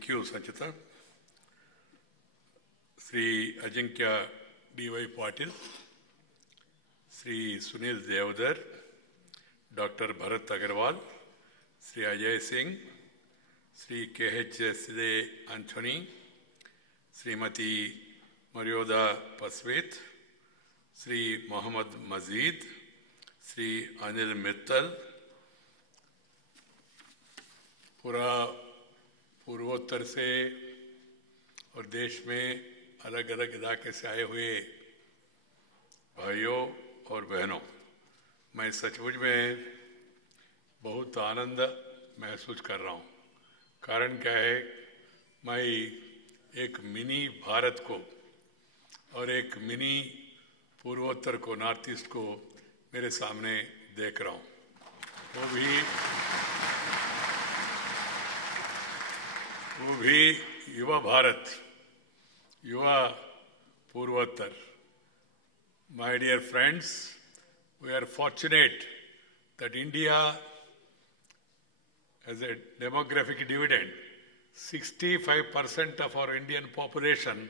Thank you, Sanchita. Sri Ajinkya D.Y. Patil, Sri Sunil Devdar, Dr. Bharat Agarwal, Sri Ajay Singh, Sri K.H. Side Anthony, Srimati Maryoda Paswet, Sri Muhammad Mazid, Sri Anil Mittal, पूर्वोत्तर से और देश में अलग अलग इलाके से आए हुए भाइयों और बहनों, मैं सचमुच में बहुत आनंद महसूस कर रहा हूँ। कारण क्या है, मैं एक मिनी भारत को और एक मिनी पूर्वोत्तर को, नॉर्थ ईस्ट को मेरे सामने देख रहा हूँ। वो भी युवा भारत, युवा पूर्वोत्तर। My dear friends, we are fortunate that India has a demographic dividend. 65% of our Indian population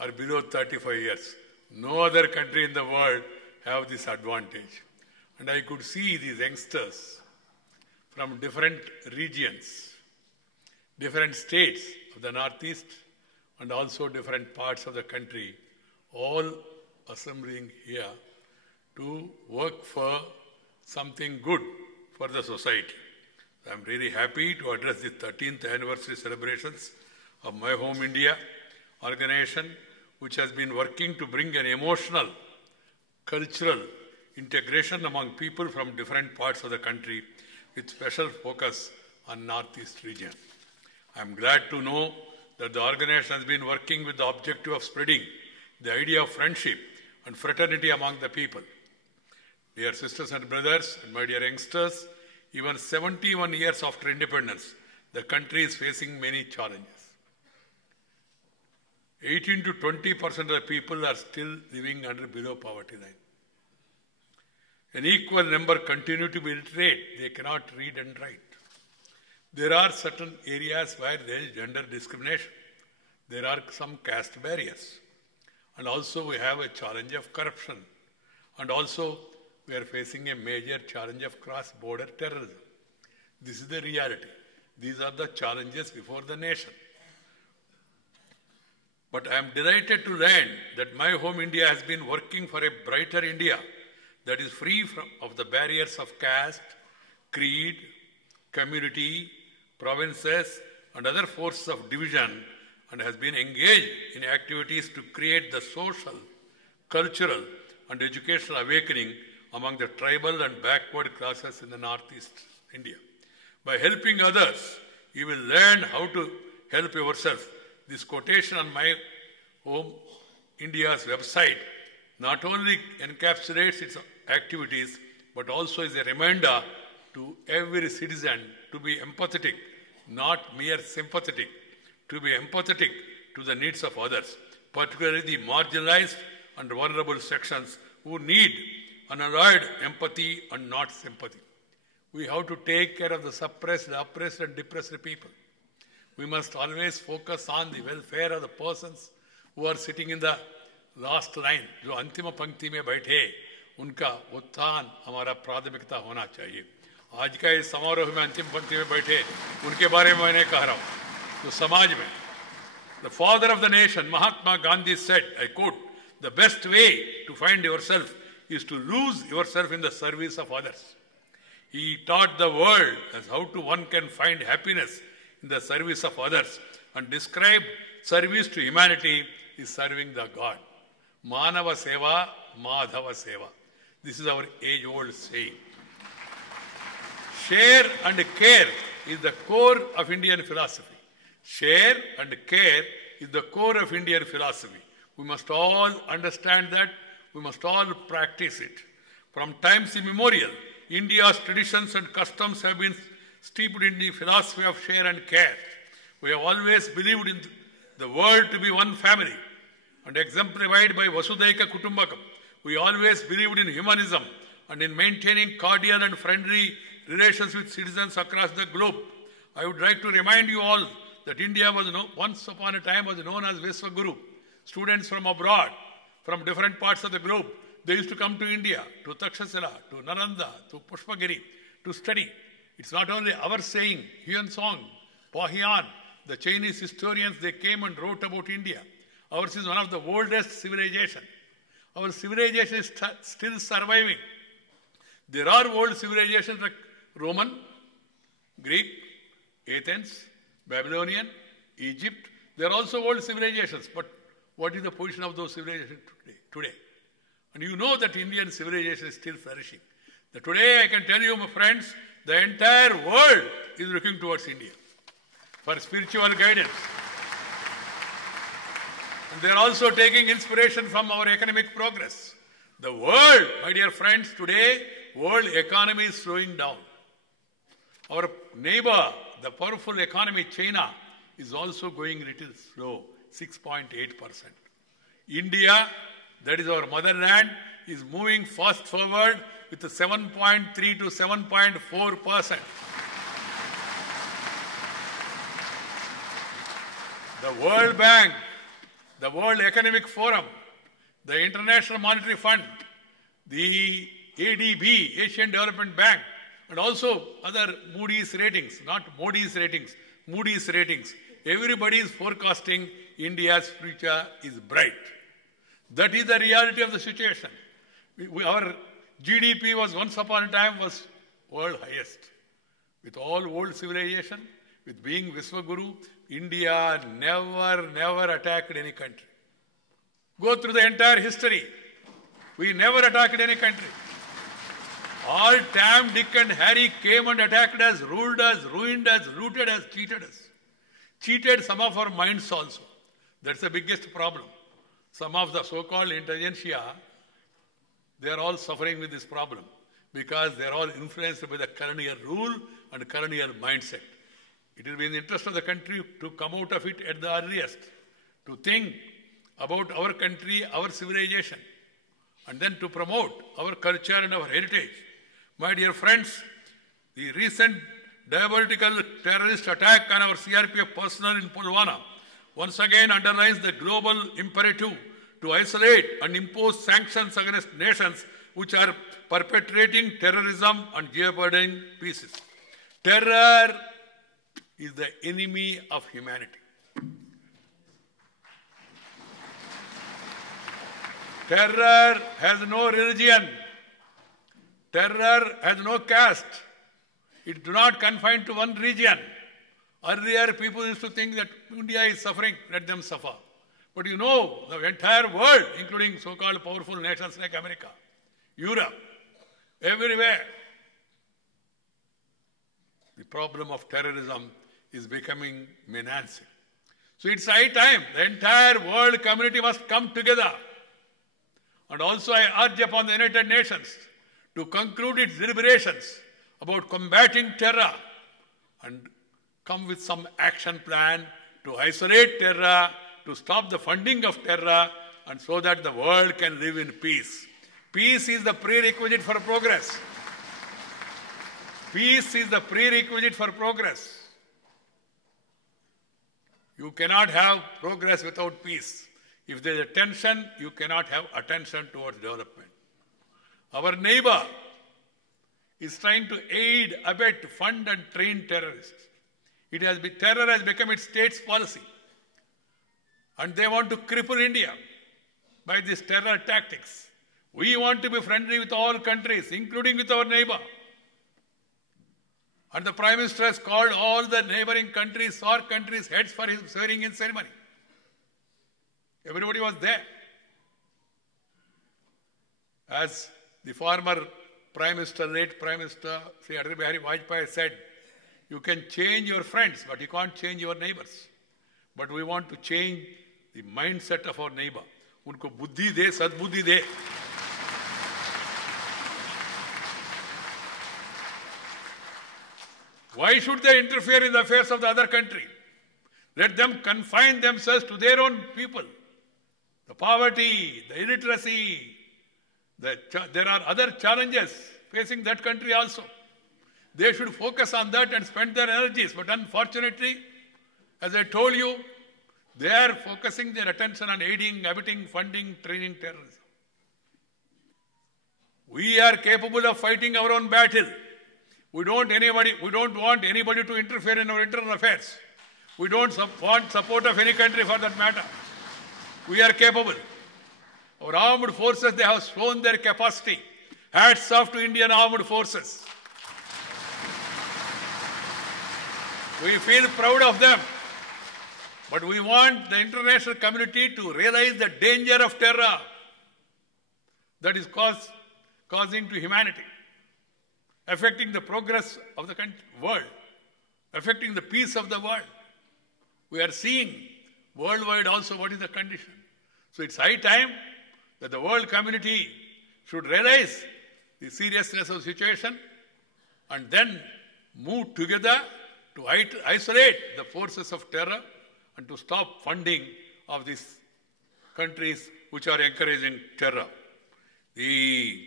are below 35 years. No other country in the world have this advantage. And I could see these youngsters from different regions, different states of the Northeast and also different parts of the country, all assembling here to work for something good for the society. I am really happy to address the 13th anniversary celebrations of My Home India organization, which has been working to bring an emotional, cultural integration among people from different parts of the country with special focus on Northeast region. I am glad to know that the organization has been working with the objective of spreading the idea of friendship and fraternity among the people. Dear sisters and brothers, and my dear youngsters, even 71 years after independence, the country is facing many challenges. 18 to 20% of the people are still living below poverty line. An equal number continue to be illiterate. They cannot read and write. There are certain areas where there is gender discrimination. There are some caste barriers. And also we have a challenge of corruption. And also we are facing a major challenge of cross-border terrorism. This is the reality. These are the challenges before the nation. But I am delighted to learn that My Home India has been working for a brighter India that is free of the barriers of caste, creed, community, provinces, and other forces of division, and has been engaged in activities to create the social, cultural, and educational awakening among the tribal and backward classes in the Northeast India. By helping others, you will learn how to help yourself. This quotation on My Home India's website not only encapsulates its activities, but also is a reminder to every citizen to be empathetic, not mere sympathetic, to be empathetic to the needs of others, particularly the marginalized and vulnerable sections who need unalloyed empathy and not sympathy. We have to take care of the suppressed, the oppressed and depressed people. We must always focus on the welfare of the persons who are sitting in the last line, जो अंतिम पंक्ति में बैठे, उनका उत्थान हमारा प्राथमिकता होना चाहिए. आज का इस समारोह में अंतिम पंक्ति में बैठे उनके बारे में मैंने कह रहा हूँ. तो समाज में, the father of the nation, Mahatma Gandhi said, I quote, the best way to find yourself is to lose yourself in the service of others. He taught the world as how to one can find happiness in the service of others and described service to humanity is serving the God. Manava Seva, Madhava Seva. This is our age-old saying. Share and care is the core of Indian philosophy. Share and care is the core of Indian philosophy. We must all understand that. We must all practice it. From times immemorial, India's traditions and customs have been steeped in the philosophy of share and care. We have always believed in the world to be one family and exemplified by Vasudaika Kutumbakam. We always believed in humanism and in maintaining cordial and friendly relations with citizens across the globe. I would like to remind you all that India was once upon a time was known as Viswaguru. Students from abroad, from different parts of the globe, they used to come to India, to Takshashila, to Nalanda, to Pushpagiri, to study. It's not only our saying, Huan Song, Pahian, the Chinese historians, they came and wrote about India. Ours is one of the oldest civilization. Our civilization is still surviving. There are old civilizations like Roman, Greek, Athens, Babylonian, Egypt. They are also old civilizations. But what is the position of those civilizations today? And you know that Indian civilization is still flourishing. That today I can tell you, my friends, the entire world is looking towards India for spiritual guidance. And they are also taking inspiration from our economic progress. The world, my dear friends, today, world economy is slowing down. Our neighbor, the powerful economy, China, is also going a little slow, 6.8%. India, that is our motherland, is moving fast forward with a 7.3 to 7.4%. The World Bank, the World Economic Forum, the International Monetary Fund, the ADB, Asian Development Bank, and also other Moody's ratings, not Modi's ratings, Moody's ratings. Everybody is forecasting India's future is bright. That is the reality of the situation. Our GDP was once upon a time was world highest. With all old civilization, with being Viswaguru, India never attacked any country. Go through the entire history. We never attacked any country. All Tam, Dick and Harry came and attacked us, ruled us, ruined us, looted us, cheated us. Cheated some of our minds also. That's the biggest problem. Some of the so-called intelligentsia, they are all suffering with this problem because they are all influenced by the colonial rule and colonial mindset. It will be in the interest of the country to come out of it at the earliest, to think about our country, our civilization, and then to promote our culture and our heritage. My dear friends, the recent diabolical terrorist attack on our CRPF personnel in Pulwama once again underlines the global imperative to isolate and impose sanctions against nations which are perpetrating terrorism and jeopardizing peace. Terror is the enemy of humanity. Terror has no religion. Terror has no caste. It do not confine to one region. Earlier, people used to think that India is suffering, let them suffer. But you know, the entire world, including so-called powerful nations like America, Europe, everywhere, the problem of terrorism is becoming menacing. So it's high time. The entire world community must come together. And also I urge upon the United Nations to conclude its deliberations about combating terror and come with some action plan to isolate terror, to stop the funding of terror, and so that the world can live in peace. Peace is the prerequisite for progress. Peace is the prerequisite for progress. You cannot have progress without peace. If there is a tension, you cannot have attention towards development. Our neighbor is trying to aid, abet, fund and train terrorists. Terror has become its state's policy. And they want to cripple India by these terror tactics. We want to be friendly with all countries, including with our neighbor. And the Prime Minister has called all the neighboring countries, SAARC countries, heads for his swearing-in ceremony. Everybody was there. As the former Prime Minister, late Prime Minister, Sri Atal Bihari Vajpayee said, you can change your friends, but you can't change your neighbors. But we want to change the mindset of our neighbor. Unko buddhi de, sadbuddhi de. Why should they interfere in the affairs of the other country? Let them confine themselves to their own people. The poverty, the illiteracy, there are other challenges facing that country also. They should focus on that and spend their energies. But unfortunately, As I told you, they are focusing their attention on aiding, abetting, funding, training terrorism. We are capable of fighting our own battle. We don't want anybody to interfere in our internal affairs. We don't want support of any country for that matter. We are capable. Our armed forces, they have shown their capacity. Hats off to Indian armed forces. We feel proud of them. But we want the international community to realize the danger of terror that is causing to humanity, affecting the progress of the world, affecting the peace of the world. We are seeing worldwide also what is the condition. So it's high time that the world community should realize the seriousness of the situation and then move together to isolate the forces of terror and to stop funding of these countries which are encouraging terror. The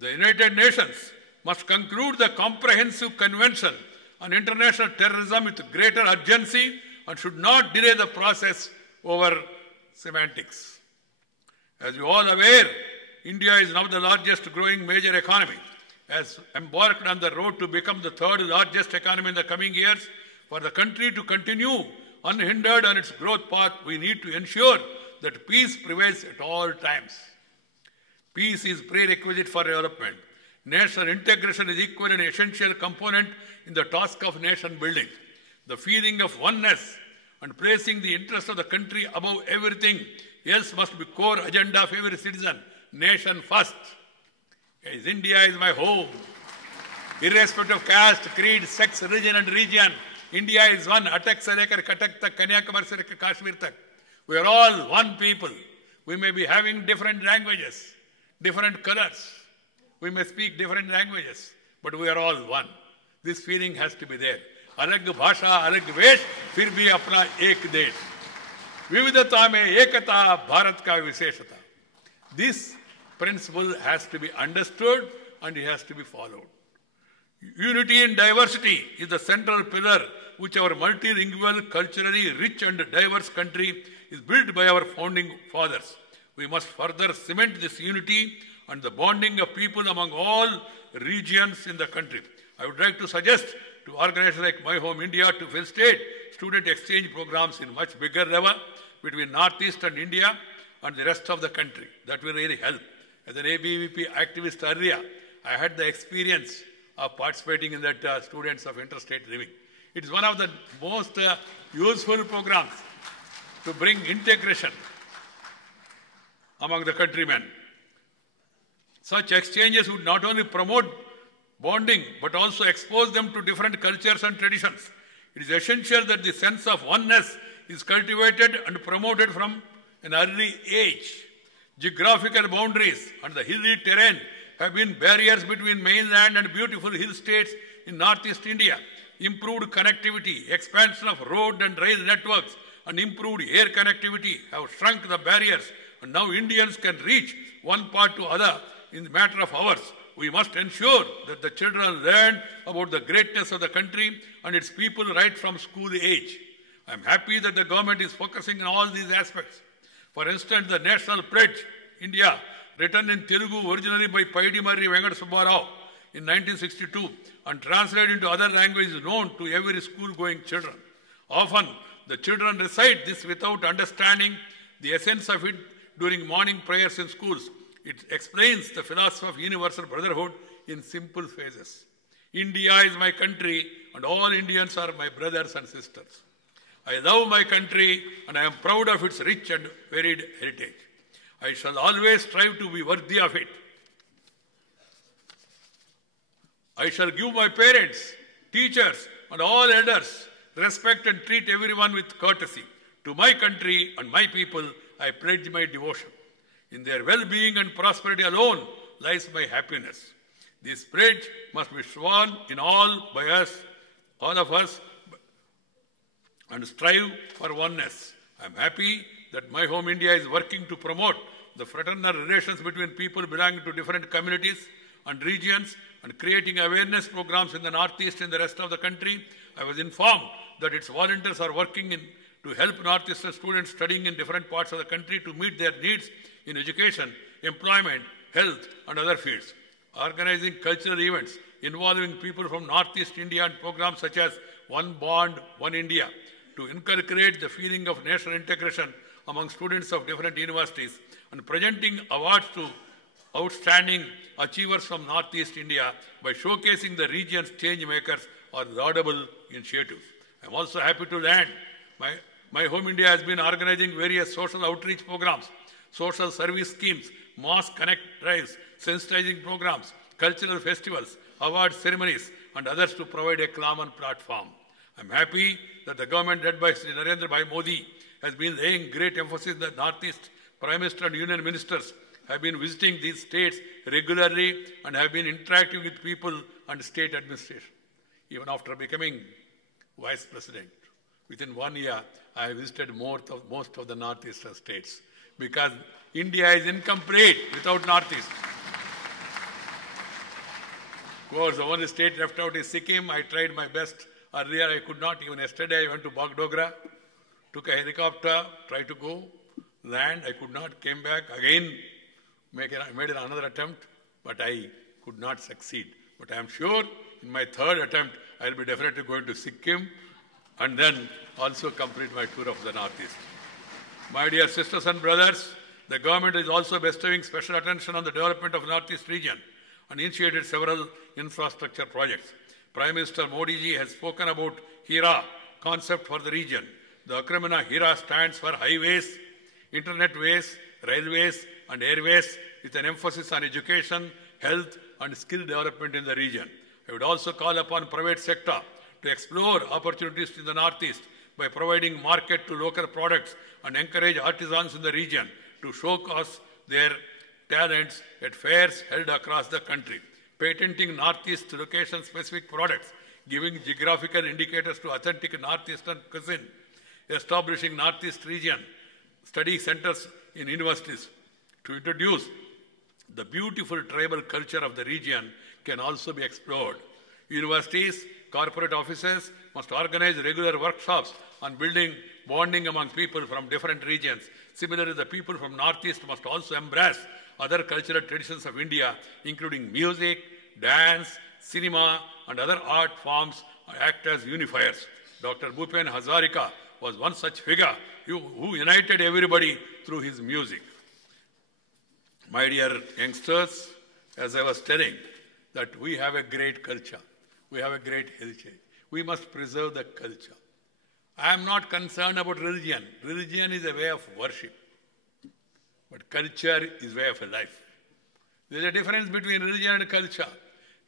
United Nations must conclude the comprehensive convention on international terrorism with greater urgency and should not delay the process over semantics. As you all are aware, India is now the largest growing major economy. Has embarked on the road to become the third largest economy in the coming years. For the country to continue unhindered on its growth path, we need to ensure that peace prevails at all times. Peace is prerequisite for development. National integration is equally an essential component in the task of nation building. The feeling of oneness and placing the interest of the country above everything else must be core agenda of every citizen. Nation first. Yes, India is my home. Irrespective of caste, creed, sex, religion and region, India is one. Atak se lekar Katak tak, Kanyakumari se lekar Kashmir tak. We are all one people. We may be having different languages, different colors. We may speak different languages, but we are all one. This feeling has to be there. Alag bhasha, alag vesh, fir bhi apna ek desh. Vividata mein ekata, Bharat ka visheshata. This principle has to be understood and it has to be followed. Unity in diversity is the central pillar which our multilingual, culturally rich and diverse country is built by our founding fathers. We must further cement this unity and the bonding of people among all regions in the country. I would like to suggest to organizations like My Home India to facilitate student exchange programs in much bigger level between Northeast and India and the rest of the country. That will really help. As an ABVP activist earlier, I had the experience of participating in that Students of Interstate Living. It is one of the most useful programs to bring integration among the countrymen. Such exchanges would not only promote bonding, but also expose them to different cultures and traditions. It is essential that the sense of oneness is cultivated and promoted from an early age. Geographical boundaries and the hilly terrain have been barriers between mainland and beautiful hill states in northeast India. Improved connectivity, expansion of road and rail networks, and improved air connectivity have shrunk the barriers, and now Indians can reach one part to other in a matter of hours. We must ensure that the children learn about the greatness of the country and its people right from school age. I am happy that the government is focusing on all these aspects. For instance, the National Pledge, India, written in Telugu originally by Paidimari Venkaiah Subbarao in 1962 and translated into other languages known to every school-going children. Often, the children recite this without understanding the essence of it during morning prayers in schools. It explains the philosophy of universal brotherhood in simple phrases. India is my country and all Indians are my brothers and sisters. I love my country and I am proud of its rich and varied heritage. I shall always strive to be worthy of it. I shall give my parents, teachers and all elders respect and treat everyone with courtesy. To my country and my people, I pledge my devotion. In their well-being and prosperity alone lies my happiness. This pledge must be sworn in all by us, all of us, and strive for oneness. I am happy that My Home India is working to promote the fraternal relations between people belonging to different communities and regions and creating awareness programs in the Northeast and the rest of the country. I was informed that its volunteers are working to help Northeastern students studying in different parts of the country to meet their needs in education, employment, health, and other fields. Organizing cultural events involving people from Northeast India and programs such as One Bond, One India to inculcate the feeling of national integration among students of different universities, and presenting awards to outstanding achievers from Northeast India by showcasing the region's change makers are laudable initiatives. I am also happy to learn my home India has been organizing various social outreach programs, social service schemes, mass connect drives, sensitizing programs, cultural festivals, award ceremonies, and others to provide a common platform. I am happy that the government led by Sri Narendra Bhai Modi has been laying great emphasis that Northeast Prime Minister and Union Ministers have been visiting these states regularly and have been interacting with people and state administration. Even after becoming Vice President, within 1 year, I have visited most of the Northeastern states because India is incomplete without Northeast. Of course, the only state left out is Sikkim. I tried my best. Earlier, I could not. Even yesterday, I went to Bagdogra, took a helicopter, tried to go, land. I could not, came back again, made another attempt, but I could not succeed. But I am sure in my third attempt, I will be definitely going to Sikkim and then also complete my tour of the Northeast. My dear sisters and brothers, the government is also bestowing special attention on the development of the Northeast region and initiated several infrastructure projects. Prime Minister Modi ji has spoken about HIRA concept for the region. The acronym HIRA stands for highways, internet ways, railways, and airways, with an emphasis on education, health, and skill development in the region. I would also call upon private sector to explore opportunities in the Northeast by providing market to local products and encourage artisans in the region to showcase their talents at fairs held across the country. Patenting Northeast location-specific products, giving geographical indicators to authentic Northeastern cuisine, establishing Northeast region study centers in universities to introduce the beautiful tribal culture of the region can also be explored. Universities, corporate offices must organize regular workshops on building bonding among people from different regions. Similarly, the people from Northeast must also embrace other cultural traditions of India, including music, dance, cinema, and other art forms act as unifiers. Dr. Bhupen Hazarika was one such figure who united everybody through his music. My dear youngsters, as I was telling, that we have a great culture. We have a great heritage. We must preserve the culture. I am not concerned about religion. Religion is a way of worship. But culture is a way of life. There is a difference between religion and culture.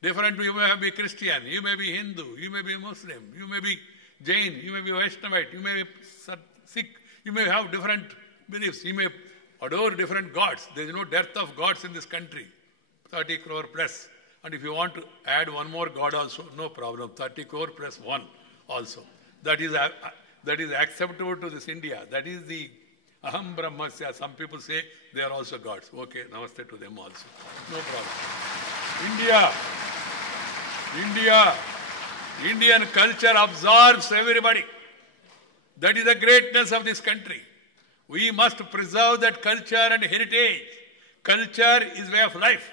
Different, you may be Christian, you may be Hindu, you may be Muslim, you may be Jain, you may be Vaishnavite, you may be Sikh, you may have different beliefs, you may adore different gods. There is no dearth of gods in this country, 30 crore plus. And if you want to add one more god also, no problem, 30 crore plus one also. That is acceptable to this India. That is the Aham Brahmasya. Some people say they are also gods. Okay, namaste to them also. No problem. Indian culture absorbs everybody. That is the greatness of this country. We must preserve that culture and heritage. Culture is way of life.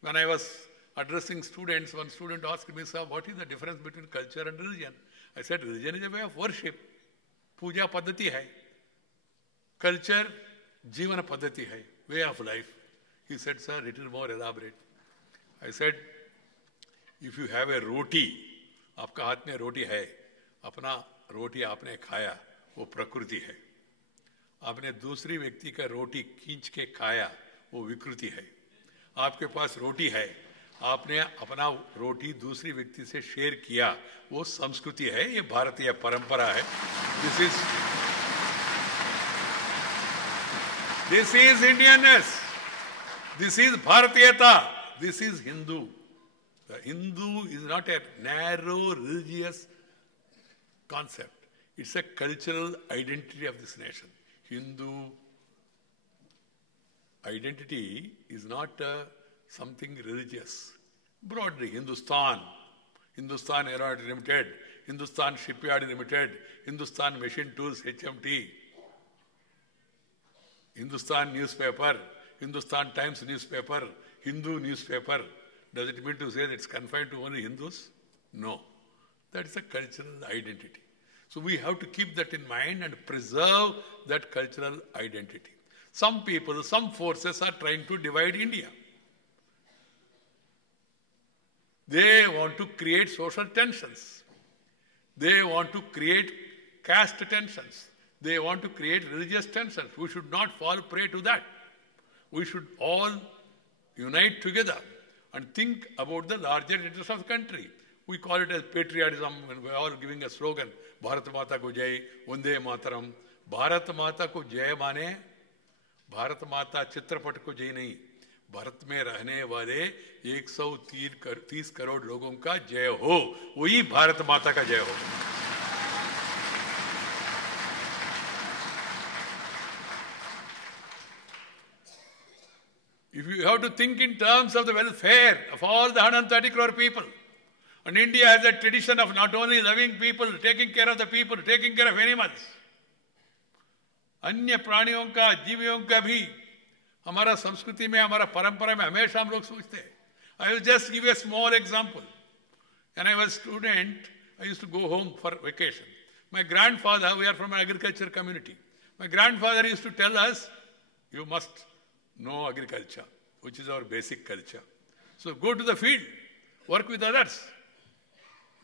When I was addressing students, one student asked me, sir, what is the difference between culture and religion? I said, religion is a way of worship. Puja paddhati hai. Culture, jivana paddhati hai, way of life. He said, sir, little more elaborate. I said, if you have a roti, आपका हाथ में रोटी है, अपना रोटी आपने खाया, वो प्रकृति है. आपने दूसरी व्यक्ति का रोटी खींच के खाया, वो विकृति है. आपके पास रोटी है, आपने अपना रोटी दूसरी व्यक्ति से शेयर किया, वो संस्कृति है, ये भारतीय परंपरा है. This is Indianness. This is Bharatiyata. This is Hindu. The Hindu is not a narrow religious concept. It's a cultural identity of this nation. Hindu identity is not something religious. Broadly, Hindustan Aeronautics Limited Hindustan Shipyard Limited, Hindustan Machine Tools HMT, Hindustan newspaper, Hindustan Times newspaper, Hindu newspaper. Does it mean to say that it's confined to only Hindus? No. That is a cultural identity. So we have to keep that in mind and preserve that cultural identity. Some people, some forces are trying to divide India. They want to create social tensions. They want to create caste tensions. They want to create religious tensions. We should not fall prey to that. We should all unite together and think about the larger interests of the country. We call it as patriotism, and we are all giving a slogan, Bharat Mata ko Jai, Vande Mataram. Bharat Mata ko Jai mane, Bharat Mata चित्रपट को जय नहीं, भारत में रहने वाले 130 करोड़ लोगों का जय हो, वही भारत माता का जय हो. If you have to think in terms of the welfare of all the 130 crore people, and India has a tradition of not only loving people, taking care of the people, taking care of animals, अन्य प्राणियों का, जीवियों का भी हमारा संस्कृति में, हमारा परंपरा में हमेशा हम लोग सोचते हैं. I will just give you a small example. When I was a student, I used to go home for vacation. My grandfather, we are from an agriculture community. My grandfather used to tell us, you must know agriculture, which is our basic culture. So go to the field, work with others.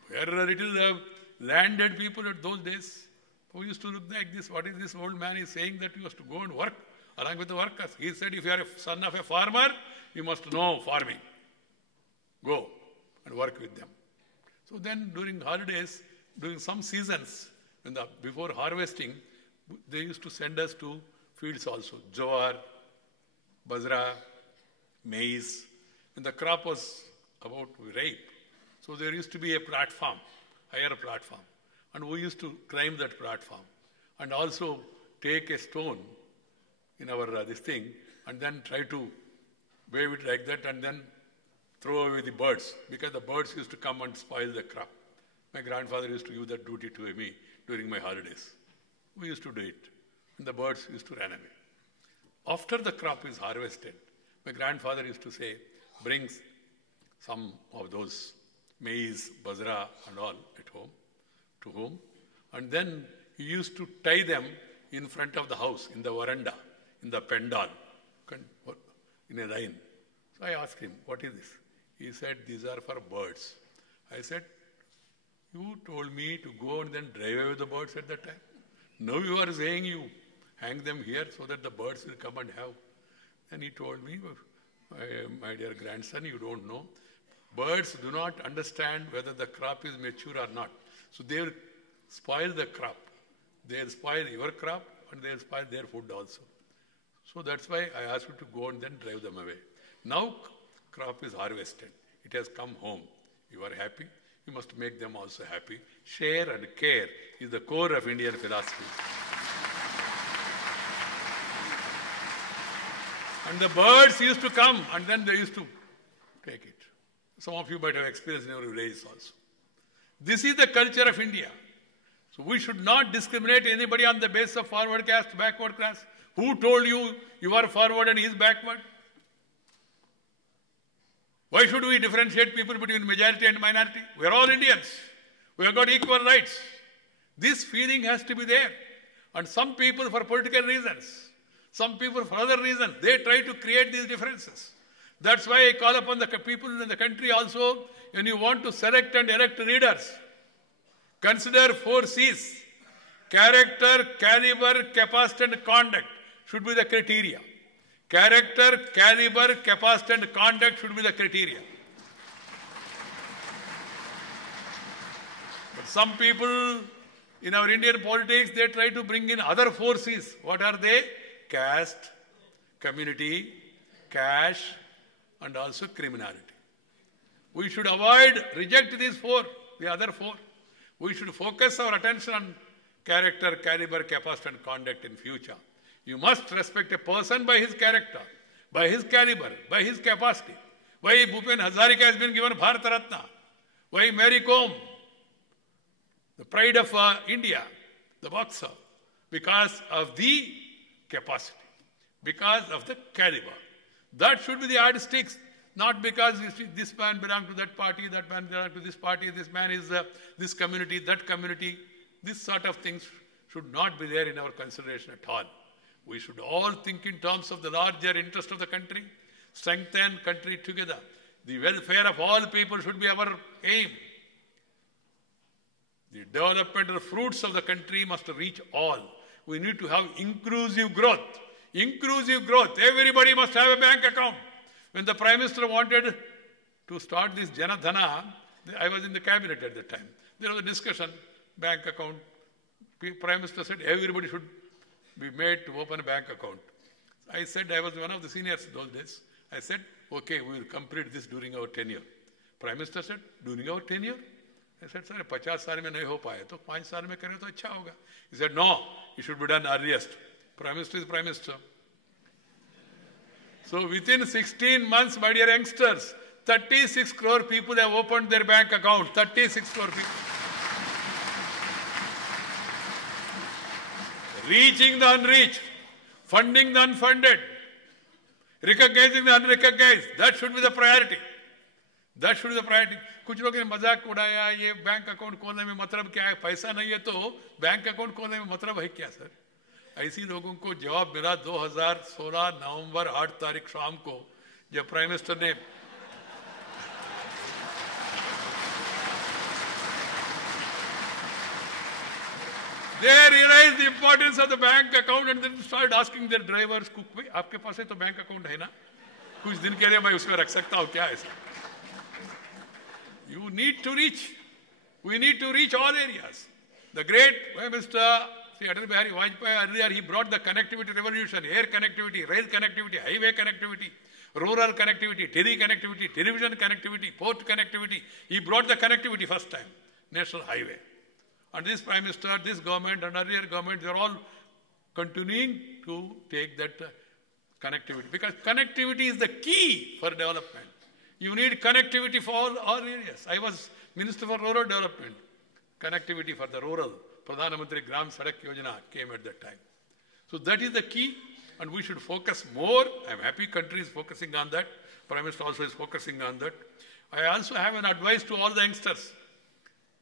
We are a little landed people at those days. We used to look like this. What is this old man is saying, that you must to go and work along with the workers? He said, if you are a son of a farmer, you must know farming. Go and work with them. So then during holidays, during some seasons, before harvesting, they used to send us to fields also. Jowar, Bajra, maize. When the crop was about to ripe, so there used to be a platform, higher platform. And we used to climb that platform and also take a stone in our this thing and then try to wave it like that and then throw away the birds, because the birds used to come and spoil the crop. My grandfather used to give that duty to me during my holidays. We used to do it, and the birds used to run away. After the crop is harvested, my grandfather used to say, bring some of those maize, bajra and all at home, to home, and then he used to tie them in front of the house, in the veranda, in the pendal, in a line. So I asked him, what is this? He said, these are for birds. I said, you told me to go and then drive away the birds at that time. Now you are saying you hang them here so that the birds will come and have. And he told me, my dear grandson, you don't know. Birds do not understand whether the crop is mature or not. So they will spoil the crop. They will spoil your crop and they will spoil their food also. So that's why I asked you to go and then drive them away. Now crop is harvested. It has come home. You are happy. You must make them also happy. Share and care is the core of Indian philosophy. And the birds used to come and then they used to take it. Some of you might have experienced in your villages also. This is the culture of India. So we should not discriminate anybody on the basis of forward caste, backward class. Who told you you are forward and he is backward? Why should we differentiate people between majority and minority? We are all Indians. We have got equal rights. This feeling has to be there. And some people for political reasons, some people for other reasons, they try to create these differences. That's why I call upon the people in the country also, when you want to select and elect leaders, consider 4 C's. Character, caliber, capacity and conduct should be the criteria. Character, caliber, capacity and conduct should be the criteria. But some people in our Indian politics, they try to bring in other 4 C's. What are they? Caste, community, cash, and also criminality. We should reject these 4, the other 4. We should focus our attention on character, caliber, capacity and conduct in future. You must respect a person by his character, by his caliber, by his capacity. Why Bhupen Hazarika has been given Bharat Ratna? Why Mary Kom? the pride of India, the boxer, because of the capacity, because of the caliber. That should be the yardsticks, not because this man belongs to that party, that man belongs to this party, this man is this community, that community. This sort of things should not be there in our consideration at all. We should all think in terms of the larger interest of the country, strengthen country together. The welfare of all people should be our aim. The developmental fruits of the country must reach all. We need to have inclusive growth. Inclusive growth. Everybody must have a bank account. When the Prime Minister wanted to start this Jana Dhana, I was in the cabinet at the time. There was a discussion, bank account. Prime Minister said everybody should be made to open a bank account. I said, I was one of the seniors those days. I said, okay, we will complete this during our tenure. Prime Minister said, during our tenure? I said, sir, 50 साल में नहीं हो पाए तो 5 साल में करें तो अच्छा होगा. He said, no, it should be done earliest. Prime Minister is Prime Minister. So within 16 months, my dear youngsters, 36 crore people have opened their bank account. 36 crore people. Reaching the unreached, funding the unfunded, recognizing the unrecognized. That should be the priority. That should be the priority. कुछ लोगों ने मजाक उड़ाया, ये bank account खोलने में मतलब क्या है? पैसा नहीं है तो बैंक अकाउंट खोलने में मतलब है क्या सर? ऐसी लोगों को जवाब मिला 2016 नवंबर 8 तारीख शाम को, जब प्राइम मिनिस्टर ने they realized the importance of the bank account and then started asking their drivers, cook भाई आपके पास है तो बैंक अकाउंट है ना? कुछ दिन के लिए मैं उसमें रख सकता हूँ क्या ऐसा? You need to reach. We need to reach all areas. The great Prime Minister, Sri Atal Bihari Vajpayee, earlier he brought the connectivity revolution, air connectivity, rail connectivity, highway connectivity, rural connectivity, tele connectivity, television connectivity, port connectivity. He brought the connectivity first time, national highway. And this Prime Minister, this government and earlier government, they are all continuing to take that connectivity. Because connectivity is the key for development. You need connectivity for all areas. I was Minister for Rural Development. Connectivity for the rural. Pradhan Mantri Gram Sadak Yojana came at that time. So that is the key, and we should focus more. I am happy country is focusing on that. Prime Minister also is focusing on that. I also have an advice to all the youngsters.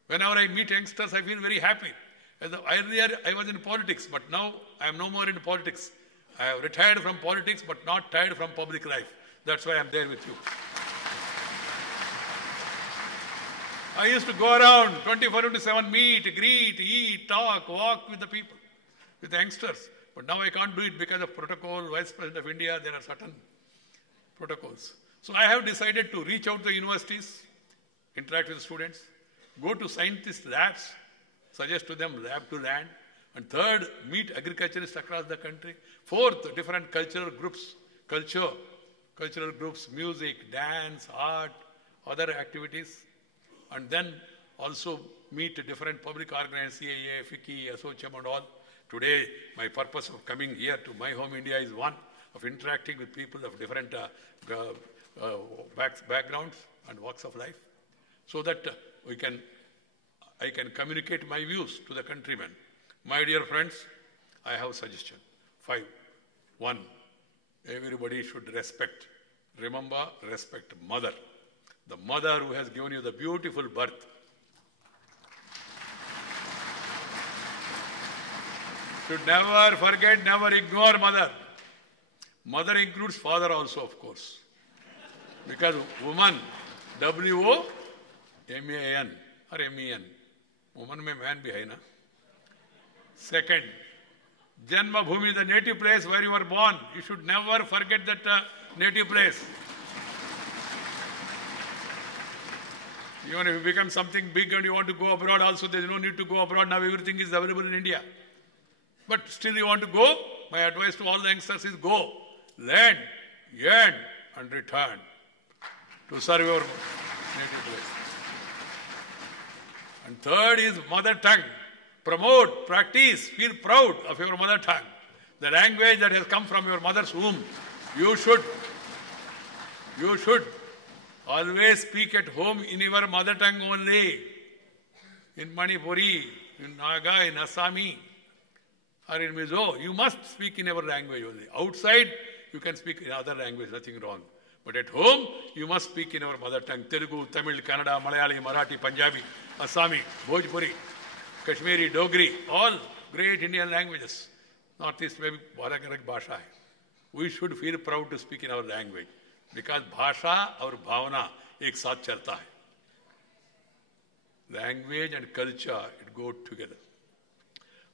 Whenever I meet youngsters, I feel very happy. Earlier I was in politics, but now I am no more in politics. I have retired from politics, but not tired from public life. That's why I am there with you. I used to go around 24/7, meet, greet, eat, talk, walk with the people, with the youngsters. But now I can't do it because of protocol. Vice President of India, there are certain protocols. So I have decided to reach out to universities, interact with students, go to scientist labs, suggest to them lab to land. And third, meet agriculturists across the country. Fourth, different cultural groups, cultural groups, music, dance, art, other activities. And then also meet different public organizations, CAA, FICCI, ASSOCHAM and all. Today, my purpose of coming here to my home India is one of interacting with people of different backgrounds and walks of life, so that I can communicate my views to the countrymen. My dear friends, I have a suggestion. 5. 1. Everybody should respect. Remember, respect mother. The mother who has given you the beautiful birth. Should never forget, never ignore mother. Mother includes father also, of course. Because woman, W-O-M-A-N or M-E-N. Woman mein man bhi hai na. Second, Janma Bhumi, the native place where you were born. You should never forget that native place. Even if you become something big and you want to go abroad also, there is no need to go abroad. Now everything is available in India. But still you want to go? My advice to all the youngsters is go, learn, yearn and return to serve your native place. And third is mother tongue. Promote, practice, feel proud of your mother tongue. The language that has come from your mother's womb. You should always speak at home in your mother tongue only. in Manipuri, in Naga, in Assami, or in Mizo, you must speak in your language only. Outside, you can speak in other language, nothing wrong. But at home, you must speak in our mother tongue. Telugu, Tamil, Kannada, Malayali, Marathi, Punjabi, Assami, Bhojpuri, Kashmiri, Dogri, all great Indian languages. Northeast में भी अलग अलग भाषा है. We should feel proud to speak in our language because भाषा और भावना एक साथ चलता है. Language and culture, it go together.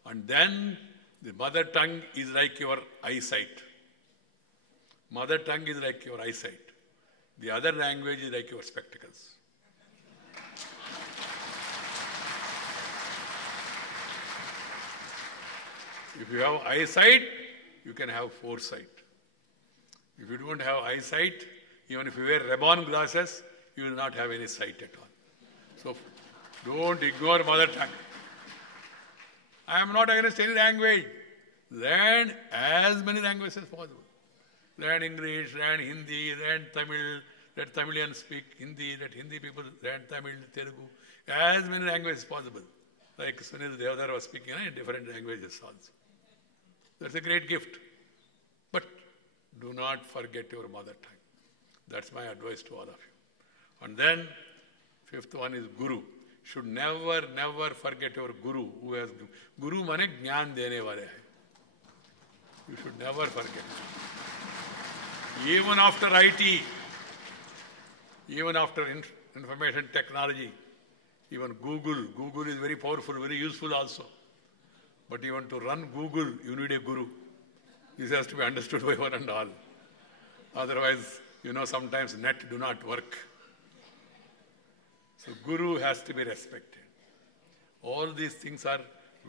And then the mother tongue is like your eyesight. Mother tongue is like your eyesight. The other language is like your spectacles. If you have eyesight, you can have foresight. If you don't have eyesight, even if you wear Ray-Ban glasses, you will not have any sight at all. So don't ignore mother tongue. I am not against any language. Learn as many languages as possible. Learn English, learn Hindi, learn Tamil, let Tamilians speak Hindi, let Hindi people learn Tamil, Telugu, as many languages as possible. Like Sunil Devdar was speaking in different languages also. That's a great gift. But do not forget your mother tongue. That's my advice to all of you. And then, fifth one is Guru. Should never, never forget your Guru. Who has Guru mane jnaan dene wale hai. You should never forget. Even after IT, even after information technology, even Google is very powerful, very useful also. But even to run Google, you need a Guru. This has to be understood by one and all. Otherwise, sometimes net do not work. So Guru has to be respected. All these things are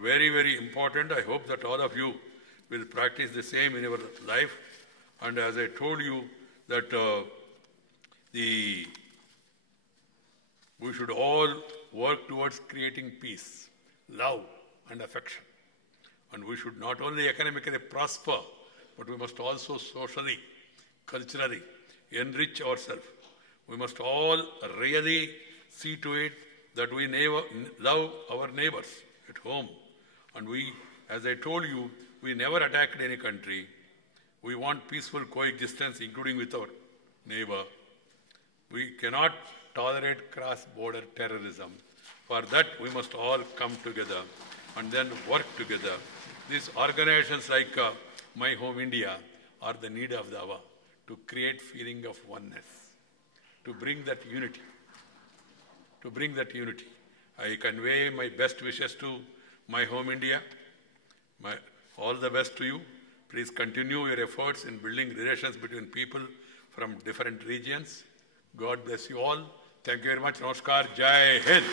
very, very important. I hope that all of you will practice the same in your life. And as I told you that we should all work towards creating peace, love and affection. And we should not only economically prosper, but we must also socially, culturally enrich ourselves. We must all really see to it that we love our neighbors at home. And we, as I told you, we never attacked any country. We want peaceful coexistence, including with our neighbor. We cannot tolerate cross-border terrorism. For that, we must all come together and then work together. These organizations like My Home India are the need of the hour to create feeling of oneness, to bring that unity. I convey my best wishes to My Home India. All the best to you. Please continue your efforts in building relations between people from different regions. God bless you all. Thank you very much. Namaskar. Jai Hind.